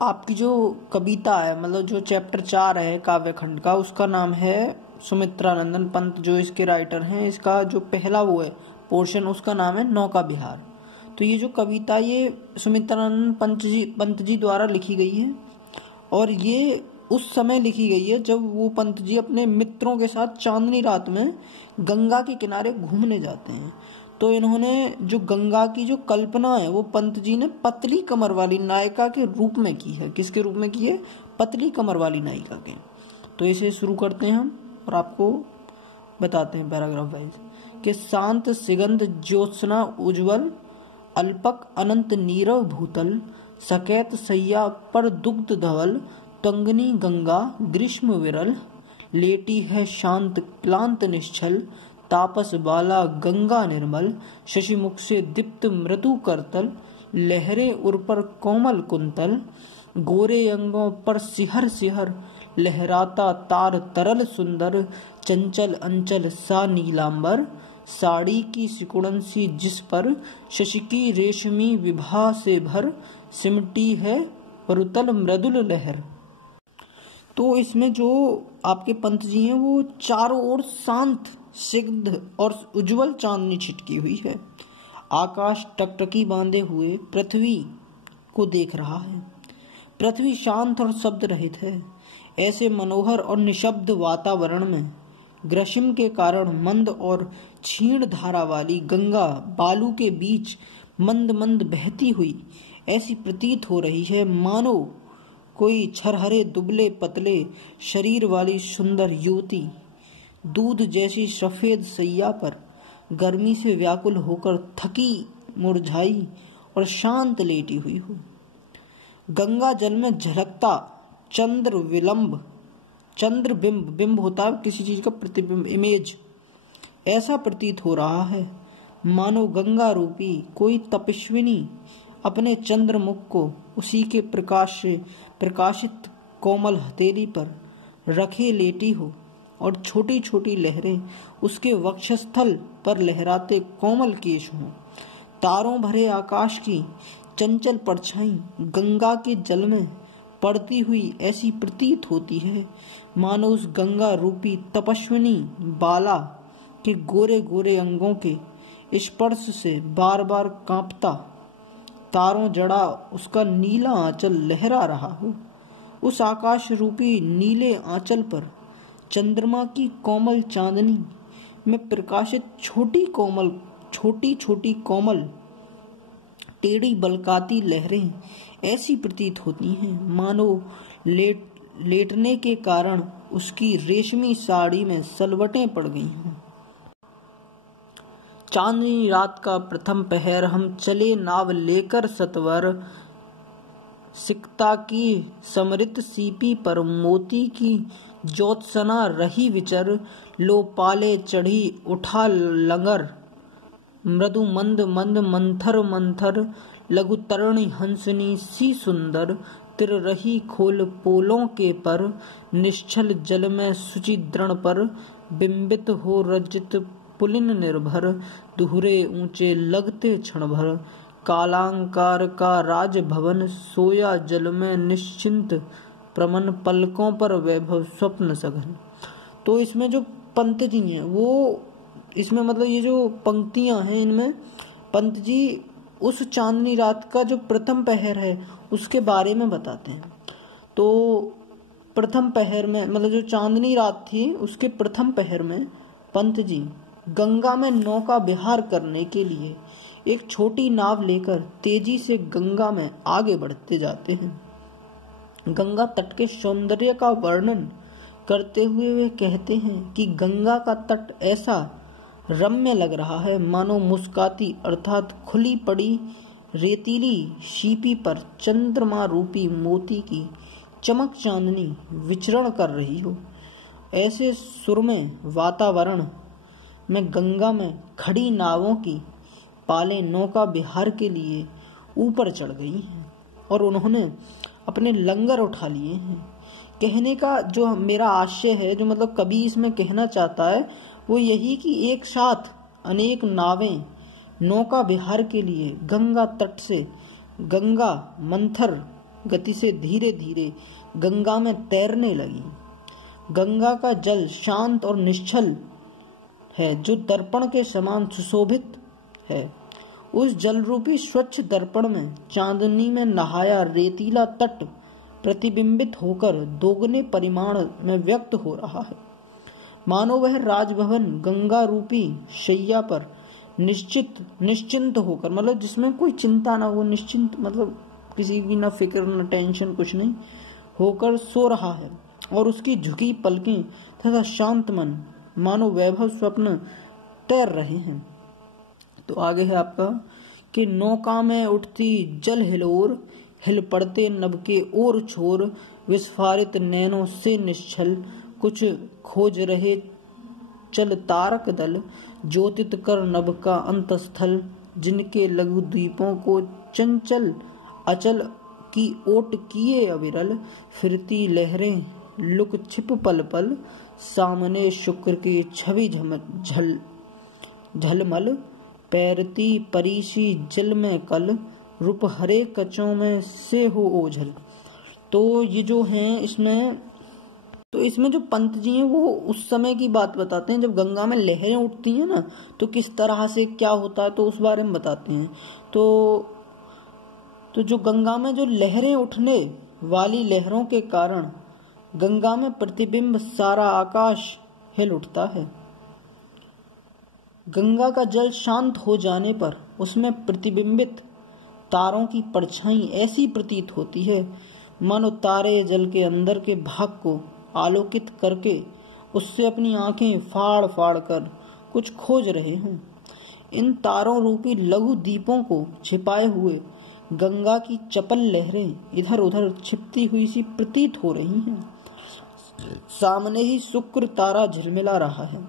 आपकी जो कविता है, मतलब जो चैप्टर 4 है काव्यखंड का, उसका नाम है सुमित्रानंदन पंत जो इसके राइटर हैं। इसका जो पहला वो है पोर्शन, उसका नाम है नौका विहार। तो ये जो कविता ये सुमित्रानंदन पंत जी द्वारा लिखी गई है और ये उस समय लिखी गई है जब वो पंत जी अपने मित्रों के साथ चांदनी रात में गंगा के किनारे घूमने जाते हैं। तो इन्होंने जो गंगा की जो कल्पना है वो पंत जी ने पतली कमर वाली नायिका के रूप में की है। किसके रूप में की है? पतली कमर वाली नायिका के। तो इसे शुरू करते हैं हम और आपको बताते हैं पैराग्राफ वाइज कि शांत सिगंध ज्योत्सना उज्ज्वल अल्पक अनंत नीरव भूतल सकैत सैया पर दुग्ध धवल तंगनी गंगा ग्रीष्म विरल लेटी है शांत क्लांत निश्चल तापस बाला गंगा निर्मल शशिमुख से दीप्त मृदु करतल लहरे उर पर कोमल कुंतल गोरे अंगों पर सिहर सिहर लहराता तार तरल सुंदर चंचल अंचल सा नीलांबर साड़ी की सिकुड़न सी जिस पर शशिकी रेशमी विभा से भर सिमटी है परुतल मृदुल लहर। तो इसमें जो आपके पंत जी हैं वो चारों ओर शांत सिग्ध और उज्जवल चांदनी छिटकी हुई है। आकाश टकटकी बांधे हुए पृथ्वी को देख रहा है। पृथ्वी शांत और शब्द रहित है। ऐसे मनोहर और निशब्द वातावरण में ग्रीष्म के कारण मंद और क्षीण धारा वाली गंगा बालू के बीच मंद मंद बहती हुई ऐसी प्रतीत हो रही है मानो कोई छरहरे दुबले पतले शरीर वाली सुंदर युवती दूध जैसी सफेद सैया पर गर्मी से व्याकुल होकर थकी मुरझाई और शांत लेटी हुई हो। गंगा जल में झलकता चंद्रबिंब, बिंब होता है किसी चीज का प्रतिबिंब, इमेज, ऐसा प्रतीत हो रहा है मानो गंगा रूपी कोई तपस्विनी अपने चंद्रमुख को उसी के प्रकाश से प्रकाशित कोमल हथेली पर रखे लेटी हो और छोटी छोटी लहरें उसके वक्षस्थल पर लहराते कोमल केश हों। तारों भरे आकाश की चंचल परछाई गंगा के जल में पड़ती हुई ऐसी प्रतीत होती है मानो उस गंगा रूपी तपस्विनी बाला के गोरे गोरे अंगों के स्पर्श से बार बार कांपता तारों जड़ा उसका नीला आंचल लहरा रहा हो। उस आकाश रूपी नीले आंचल पर चंद्रमा की कोमल चांदनी में प्रकाशित छोटी छोटी कोमल टेढ़ी बलकाती लहरें ऐसी प्रतीत होती हैं मानो लेटने के कारण उसकी रेशमी साड़ी में सलवटें पड़ गई हों। चांदनी रात का प्रथम पहर हम चले नाव लेकर सतवर सिकता की समृत सीपी पर मोती की ज्योत्सना रही विचर लो पाले चढ़ी उठा लंगर मृदु मंद मंद मंथर मंथर लघु तरुणी हंसनी सी सुंदर तिर रही खोल पोलों के पर निश्चल जल में सुचि दृढ़ पर बिंबित हो रजित पुलिन निर्भर दुहरे ऊंचे लगते क्षण भर कालांकार का राज भवन सोया जल में निश्चिंत प्रमन पलकों पर वैभव स्वप्न सघन। तो इसमें जो पंत जी हैं वो इसमें मतलब ये जो पंक्तियां हैं इनमें पंत जी उस चांदनी रात का जो प्रथम पहर है उसके बारे में बताते हैं। तो प्रथम पहर में मतलब जो चांदनी रात थी उसके प्रथम पहर में पंत जी गंगा में नौका विहार करने के लिए एक छोटी नाव लेकर तेजी से गंगा में आगे बढ़ते जाते हैं। गंगा तट के सौंदर्य का वर्णन करते हुए वे कहते हैं कि गंगा का तट ऐसा रम्य लग रहा है मानो मुस्काती अर्थात खुली पड़ी रेतीली शीपी पर चंद्रमा रूपी मोती की चमक चांदनी विचरण कर रही हो। ऐसे सुरम्य वातावरण में गंगा में खड़ी नावों की पालें नौका विहार के लिए ऊपर चढ़ गई हैं और उन्होंने अपने लंगर उठा लिए हैं। कहने का जो मेरा आशय है, जो मतलब कवि इसमें कहना चाहता है वो यही कि एक साथ अनेक नावें नौका विहार के लिए गंगा तट से गंगा मंथर गति से धीरे धीरे गंगा में तैरने लगी। गंगा का जल शांत और निश्चल है, जो दर्पण के समान सुशोभित है। उस जल रूपी स्वच्छ दर्पण में चांदनी में नहाया रेतीला तट प्रतिबिंबित होकर दोगुने परिमाण में व्यक्त हो रहा है, मानो वह राजभवन गंगा रूपी शैया पर निश्चिंत होकर, मतलब जिसमें कोई चिंता ना हो, निश्चिंत मतलब किसी की ना फिक्र ना टेंशन कुछ नहीं होकर सो रहा है, और उसकी झुकी पलकें तथा शांत मन मानो वैभव स्वप्न तैर रहे हैं। तो आगे है आपका कि नौका में उठती जल हिलोर, हिल पड़ते नभ के ओर छोर, विस्फारित नैनों से निश्चल, कुछ खोज रहे चल तारक दल, ज्योतित कर नभ का अंतस्थल, जिनके लघु द्वीपों को चंचल अचल की ओट किए अविरल, फिरती लहरें लुक छिप पल पल, सामने शुक्र की छवि झलमल, पैरती परीशी जल में कल, रूप हरे कचों में से हो ओझल। तो ये जो हैं इसमें जो पंत जी हैं वो उस समय की बात बताते हैं जब गंगा में लहरें उठती हैं ना, तो किस तरह से क्या होता है तो उस बारे में बताते हैं। तो जो गंगा में जो लहरें उठने वाली लहरों के कारण गंगा में प्रतिबिंब सारा आकाश हिल उठता है। गंगा का जल शांत हो जाने पर उसमें प्रतिबिंबित तारों की परछाई ऐसी प्रतीत होती है मानो तारे जल के अंदर के भाग को आलोकित करके उससे अपनी आंखें फाड़ फाड़ कर कुछ खोज रहे हों। इन तारों रूपी लघु दीपों को छिपाए हुए गंगा की चपल लहरें इधर उधर छिपती हुई सी प्रतीत हो रही हैं। सामने ही शुक्र तारा झिलमिला रहा है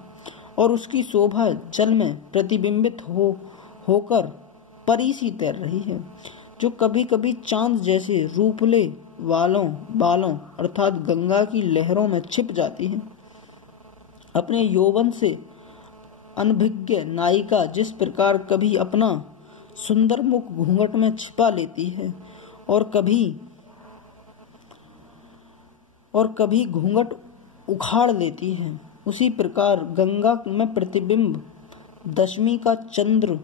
और उसकी शोभा जल में प्रतिबिंबित होकर परी सी तैर रही है, जो कभी कभी चांद जैसे रूपले बालों अर्थात गंगा की लहरों में छिप जाती है। अपने यौवन से अनभिज्ञ नायिका जिस प्रकार कभी अपना सुंदर मुख घूंघट में छिपा लेती है और कभी घूंघट उखाड़ लेती है, उसी प्रकार गंगा में प्रतिबिंब दशमी का चंद्र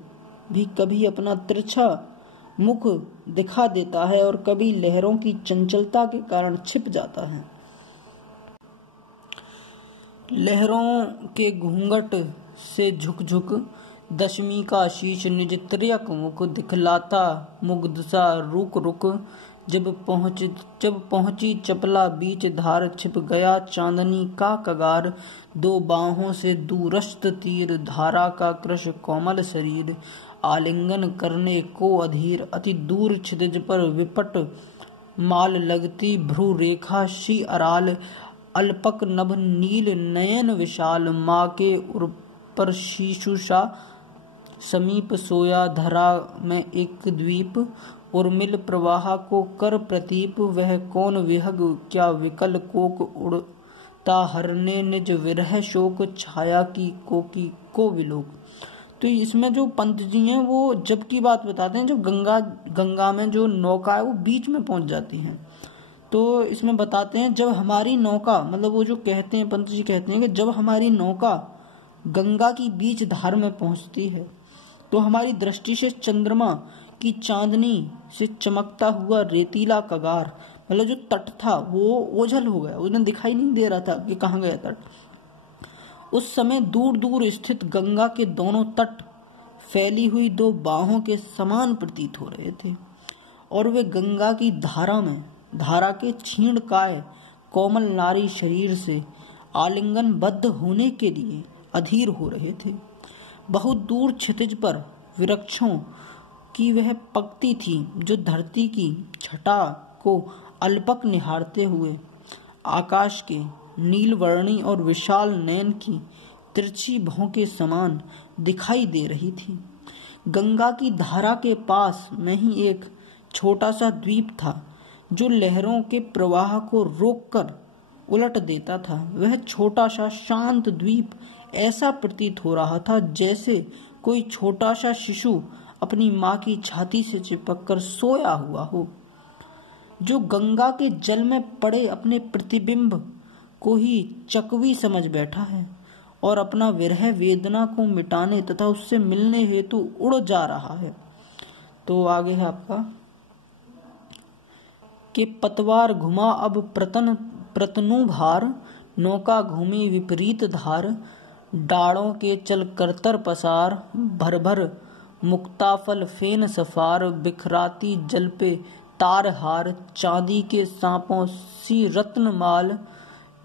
भी कभी अपना तिरछा मुख दिखा देता है और कभी लहरों की चंचलता के कारण छिप जाता है। लहरों के घूंघट से झुक झुक दशमी का शीश निज तिर्यक मुख दिखलाता मुग्ध सा रुक रुक, जब पहुंची चपला बीच धार छिप गया चांदनी का कगार, दो बाहों से दूरस्थ तीर धारा का कृश कोमल शरीर, आलिंगन करने को अधीर अति दूर क्षितिज पर विपट माल लगती भ्रू रेखा शी अराल, अल्पक नभ नील नयन विशाल, माँ के उर पर शिशुषा समीप सोया धरा में एक द्वीप, उर्मिल प्रवाह को कर प्रतीप, वह कौन विहग क्या विकल कोक उड़ता हरने निज विरह शोक, छाया की को विलोक। तो इसमें जो पंत जी हैं वो जब की बात बताते हैं जब गंगा में जो नौका है वो बीच में पहुंच जाती है। तो इसमें बताते हैं जब हमारी नौका, मतलब वो जो कहते हैं पंत जी कहते हैं कि जब हमारी नौका गंगा की बीच धार में पहुंचती है तो हमारी दृष्टि से चंद्रमा की चांदनी से चमकता हुआ रेतीला कगार, मतलब जो तट था वो ओझल हो गया, उन्हें दिखाई नहीं दे रहा था कि कहाँ गया तट। उस समय दूर दूर स्थित गंगा के दोनों तट फैली हुई दो बाहों के समान प्रतीत हो रहे थे और वे गंगा की धारा के क्षीण काय कोमल नारी शरीर से आलिंगन बद्ध होने के लिए अधीर हो रहे थे। बहुत दूर क्षितिज पर वृक्षों की वह पंक्ति थी जो धरती की छटा को अल्पक निहारते हुए आकाश के नीलवर्णी और विशाल नयन की तिरछी भौं के समान दिखाई दे रही थी। गंगा की धारा के पास में ही एक छोटा सा द्वीप था जो लहरों के प्रवाह को रोककर उलट देता था। वह छोटा सा शांत द्वीप ऐसा प्रतीत हो रहा था जैसे कोई छोटा सा शिशु अपनी माँ की छाती से चिपक कर सोया हुआ हो। जो गंगा के जल में पड़े अपने प्रतिबिंब को ही चकवी समझ बैठा है और अपना विरह वेदना को मिटाने तथा उससे मिलने हेतु उड़ जा रहा है। तो आगे है आपका कि पतवार घुमा अब प्रतनु भार, नौका घूमी विपरीत धार, डाड़ों के चल करतर पसार, भर भर मुक्ताफल फेन सफार, बिखराती जल पे तार हार, चांदी के सांपों सी रत्न माल,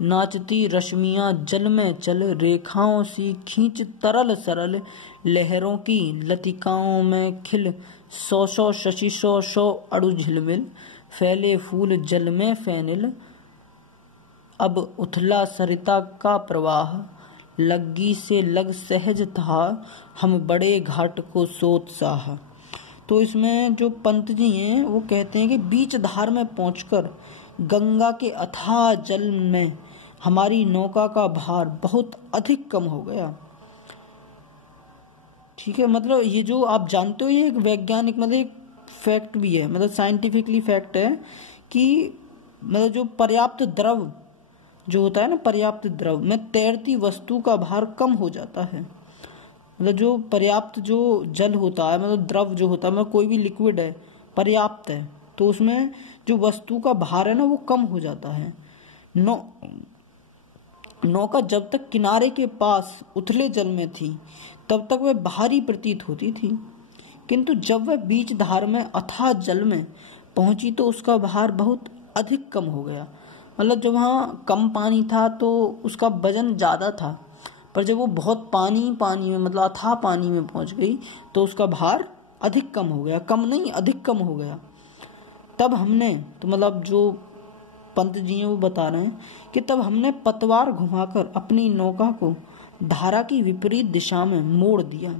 नाचती रश्मियां जल में चल, रेखाओं सी खींच तरल सरल, लहरों की लतिकाओं में खिल, सौ सौ शशि सौ सौ अड़ु झिलमिल, फैले फूल जल में फैनिल, अब उथला सरिता का प्रवाह, लग्गी से लग सहज था, हम बड़े घाट को सोत्साह। तो इसमें जो पंत जी हैं वो कहते हैं कि बीच धार में पहुंचकर गंगा के अथाह जल में हमारी नौका का भार बहुत अधिक कम हो गया। ठीक है, मतलब ये जो आप जानते हो ये एक वैज्ञानिक मतलब एक फैक्ट भी है, मतलब साइंटिफिकली फैक्ट है कि मतलब जो पर्याप्त द्रव जो होता है ना, पर्याप्त द्रव में तैरती वस्तु का भार कम हो जाता है। मतलब जो पर्याप्त जो जल होता है, मतलब द्रव जो होता है, मतलब कोई भी लिक्विड है पर्याप्त है तो उसमें जो वस्तु का भार है ना वो कम हो जाता है। नौका जब तक किनारे के पास उथले जल में थी तब तक वह भारी प्रतीत होती थी, किंतु जब वह बीच धार में अथाह जल में पहुंची तो उसका भार बहुत अधिक कम हो गया। मतलब जब वहाँ कम पानी था तो उसका वजन ज्यादा था, पर जब वो बहुत पानी में मतलब अथाह पानी में पहुंच गई तो उसका भार अधिक कम हो गया, कम नहीं अधिक कम हो गया। तब हमने तो मतलब जो पंत जी हैं वो बता रहे हैं कि तब हमने पतवार घुमाकर अपनी नौका को धारा की विपरीत दिशा में मोड़ दिया।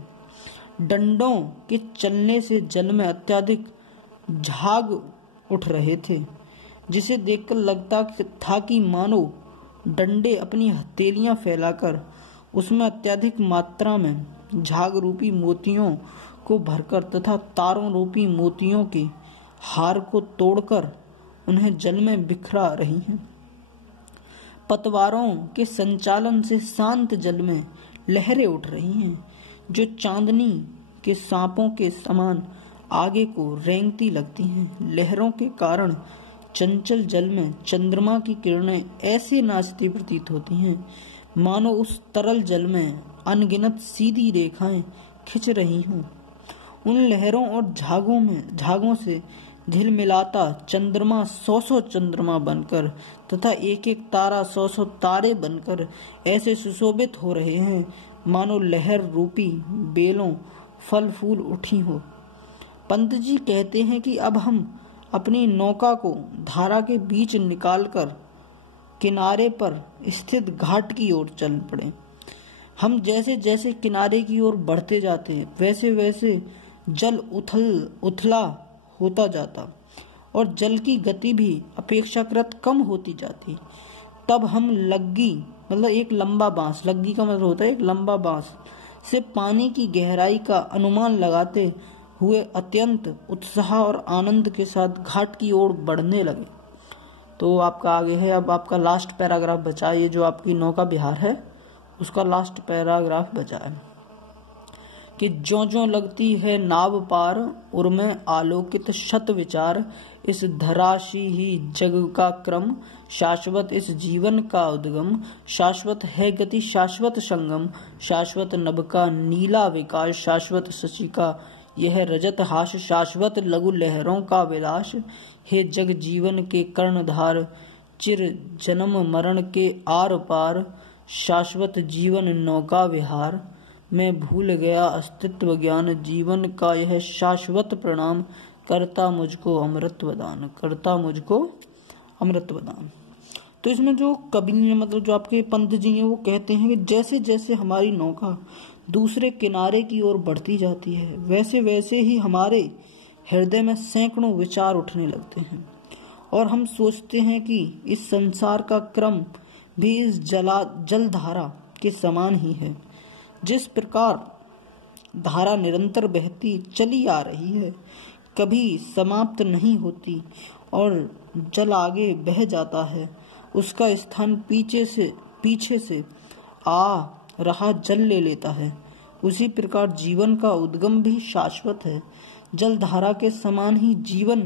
डंडों के चलने से जल में अत्यधिक झाग उठ रहे थे, जिसे देखकर लगता था कि मानो डंडे अपनी हथेलियां फैलाकर उसमें अत्यधिक मात्रा में झाग रूपी मोतियों को भरकर तथा तारों रूपी मोतियों के हार को तोड़कर उन्हें जल में बिखरा रही हैं। पतवारों के संचालन से शांत जल में लहरें उठ रही हैं, जो चांदनी के सांपों के समान आगे को रेंगती लगती हैं। लहरों के कारण चंचल जल में चंद्रमा की किरणें ऐसे नाचती प्रतीत होती हैं मानो उस तरल जल में अनगिनत सीधी रेखाएं खिंच रही हों। उन लहरों और झागों से झिलमिलाता चंद्रमा 100 चंद्रमा बनकर तथा एक एक तारा 100 तारे बनकर ऐसे सुशोभित हो रहे हैं मानो लहर रूपी बेलों फल फूल उठी हो। पंत जी कहते हैं कि अब हम अपनी नौका को धारा के बीच निकालकर किनारे पर स्थित घाट की ओर चल पड़े। हम जैसे जैसे किनारे की ओर बढ़ते जाते वैसे वैसे जल उथला होता जाता और जल की गति भी अपेक्षाकृत कम होती जाती। तब हम लग्गी मतलब एक लंबा बांस, लग्गी का मतलब होता है एक लंबा बांस, से पानी की गहराई का अनुमान लगाते हुए अत्यंत उत्साह और आनंद के साथ घाट की ओर बढ़ने लगे। तो आपका आगे है, अब आपका लास्ट पैराग्राफ बचा, ये जो आपकी नौका विहार है उसका लास्ट पैराग्राफ बचा है कि ज्यों लगती है नाव पार, उर्मे आलोकित शत विचार, इस धराशी ही जग का क्रम, शाश्वत इस जीवन का उद्गम, शाश्वत है गति शाश्वत संगम, शाश्वत नभ का नीला विकास, शाश्वत शशि का यह रजत हास, शाश्वत लघु लहरों का विलास, हे जग जीवन के कर्णधार, चिर जन्म मरण के आर पार, शाश्वत जीवन नौका विहार, मैं भूल गया अस्तित्व ज्ञान, जीवन का यह शाश्वत प्रणाम, करता मुझको अमृत वदान, करता मुझको अमृत वदान। तो इसमें जो कवि मतलब जो आपके पंत जी हैं वो कहते हैं कि जैसे जैसे हमारी नौका दूसरे किनारे की ओर बढ़ती जाती है वैसे वैसे ही हमारे हृदय में सैकड़ों विचार उठने लगते हैं और हम सोचते हैं कि इस संसार का क्रम भी इस जलधारा के समान ही है। जिस प्रकार धारा निरंतर बहती चली आ रही है, कभी समाप्त नहीं होती, और जल आगे बह जाता है, उसका स्थान पीछे से आ रहा जल ले लेता है। उसी प्रकार जीवन का उद्गम भी शाश्वत है। जल धारा के समान ही जीवन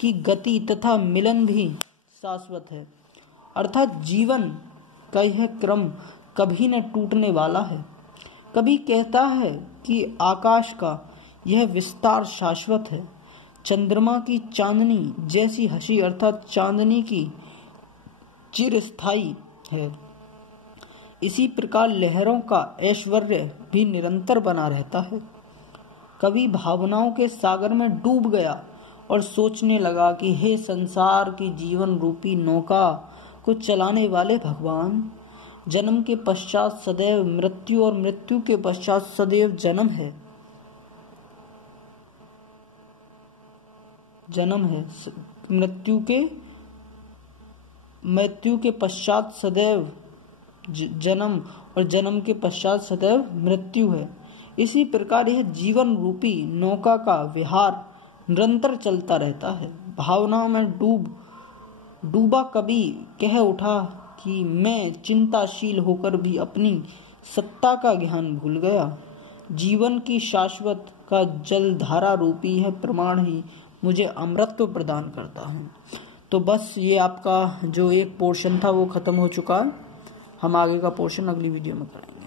की गति तथा मिलन भी शाश्वत है। अर्थात जीवन का यह क्रम कभी न टूटने वाला है। कभी कहता है कि आकाश का यह विस्तार शाश्वत है। चंद्रमा की चांदनी जैसी हंसी अर्थात चांदनी की चिरस्थायी है। इसी प्रकार लहरों का ऐश्वर्य भी निरंतर बना रहता है। कभी भावनाओं के सागर में डूब गया और सोचने लगा कि हे संसार की जीवन रूपी नौका को चलाने वाले भगवान, जन्म के पश्चात सदैव मृत्यु और मृत्यु के पश्चात सदैव जन्म है। मृत्यु के पश्चात सदैव जन्म और जन्म के पश्चात सदैव मृत्यु है। इसी प्रकार यह जीवन रूपी नौका का विहार निरंतर चलता रहता है। भावनाओं में डूबा कभी कह उठा कि मैं चिंताशील होकर भी अपनी सत्ता का ज्ञान भूल गया। जीवन की शाश्वत का जलधारा रूपी यह प्रमाण ही मुझे अमृतत्व प्रदान करता है। तो बस ये आपका जो एक पोर्शन था वो खत्म हो चुका है। हम आगे का पोर्शन अगली वीडियो में करेंगे।